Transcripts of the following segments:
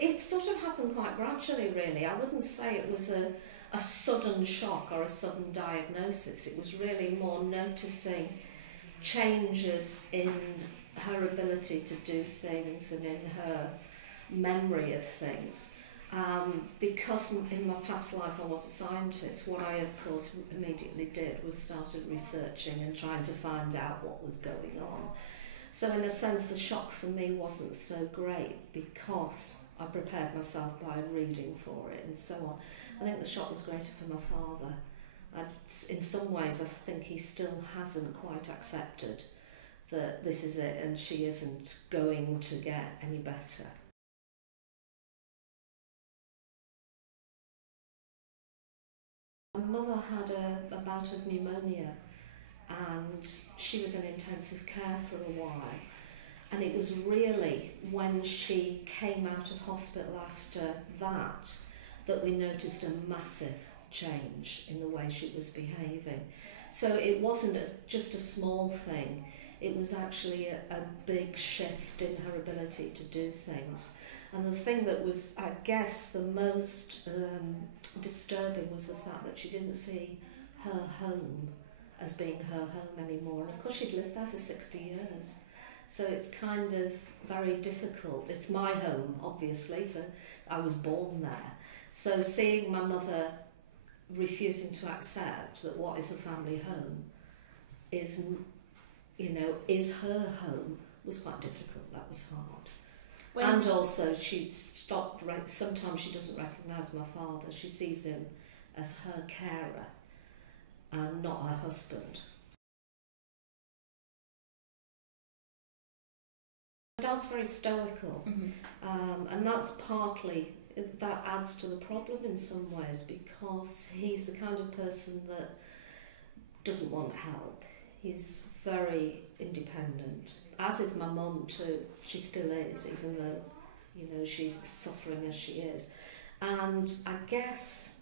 it sort of happened quite gradually, really. I wouldn't say it was a sudden shock or a sudden diagnosis. It was really more noticing changes in her ability to do things and in her memory of things. Because in my past life I was a scientist, what I of course immediately did was started researching and trying to find out what was going on. So in a sense the shock for me wasn't so great because I prepared myself by reading for it and so on. I think the shock was greater for my father. In some ways I think he still hasn't quite accepted that this is it and she isn't going to get any better. My mother had a bout of pneumonia and she was in intensive care for a while, and it was really when she came out of hospital after that we noticed a massive change in the way she was behaving. So it wasn't just a small thing, it was actually a big shift in her ability to do things. And the thing that was, I guess, the most disturbing was the fact that she didn't see her home as being her home anymore. And of course she'd lived there for 60 years. So it's kind of very difficult. It's my home, obviously, for I was born there. So seeing my mother refusing to accept that what is the family home is, is her home was quite difficult. That was hard. And also she'd stopped, sometimes she doesn't recognise my father, she sees him as her carer and not her husband. My dad's very stoical, and that's partly, that adds to the problem in some ways because he's the kind of person that doesn't want help. He's very independent, as is my mum too. She still is, even though, she's suffering as she is. And I guess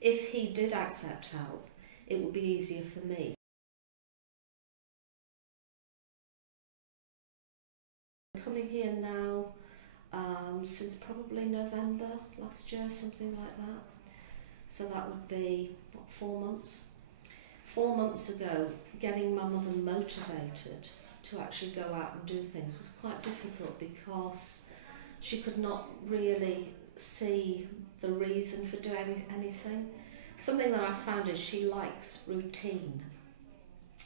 if he did accept help, it would be easier for me. I'm coming here now since probably November last year, something like that. So that would be, 4 months? 4 months ago, getting my mother motivated to actually go out and do things was quite difficult because she could not really see the reason for doing anything. Something that I found is she likes routine.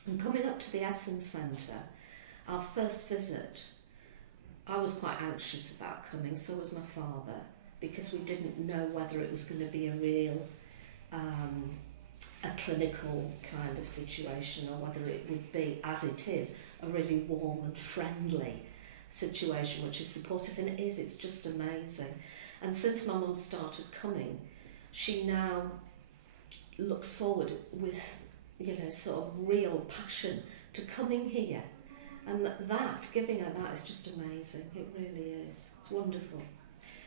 And coming up to the Essence Centre, our first visit, I was quite anxious about coming, so was my father, because we didn't know whether it was going to be a real a clinical kind of situation or whether it would be, as it is, a really warm and friendly situation which is supportive, and it is, it's just amazing. And since my mum started coming, she now looks forward with, sort of real passion to coming here, and giving her that is just amazing. It really is. It's wonderful.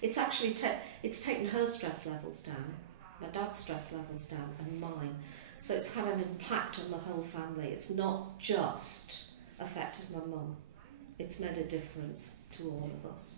It's actually it's taken her stress levels down, my dad's stress levels down, and mine. So it's had an impact on the whole family. It's not just affected my mum. It's made a difference to all of us.